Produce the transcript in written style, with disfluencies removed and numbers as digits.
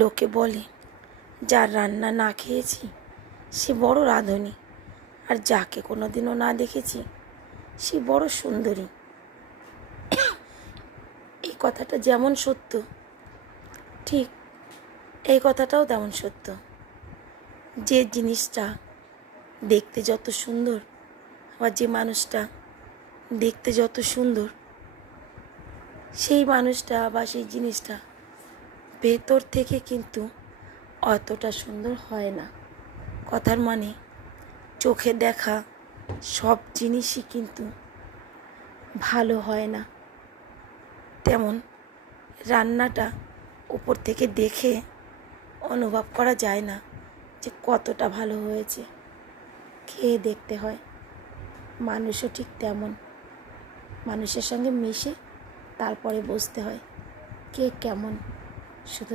লোকে বলে যার রান্না না খেয়েছি সে বড় রাঁধুনি, আর যাকে কোনোদিনও না দেখেছি সে বড় সুন্দরী। এই কথাটা যেমন সত্য, ঠিক এই কথাটাও তেমন সত্য। যে জিনিসটা দেখতে যত সুন্দর বা যে মানুষটা দেখতে যত সুন্দর, সেই মানুষটা বা সেই জিনিসটা ভেতর থেকে কিন্তু অতটা সুন্দর হয় না। কথার মানে চোখে দেখা সব জিনিসই কিন্তু ভালো হয় না। তেমন রান্নাটা উপর থেকে দেখে অনুভব করা যায় না যে কতটা ভালো হয়েছে, খেয়ে দেখতে হয়। মানুষও ঠিক তেমন, মানুষের সঙ্গে মিশে তারপরে বুঝতে হয় কে কেমন, শুধু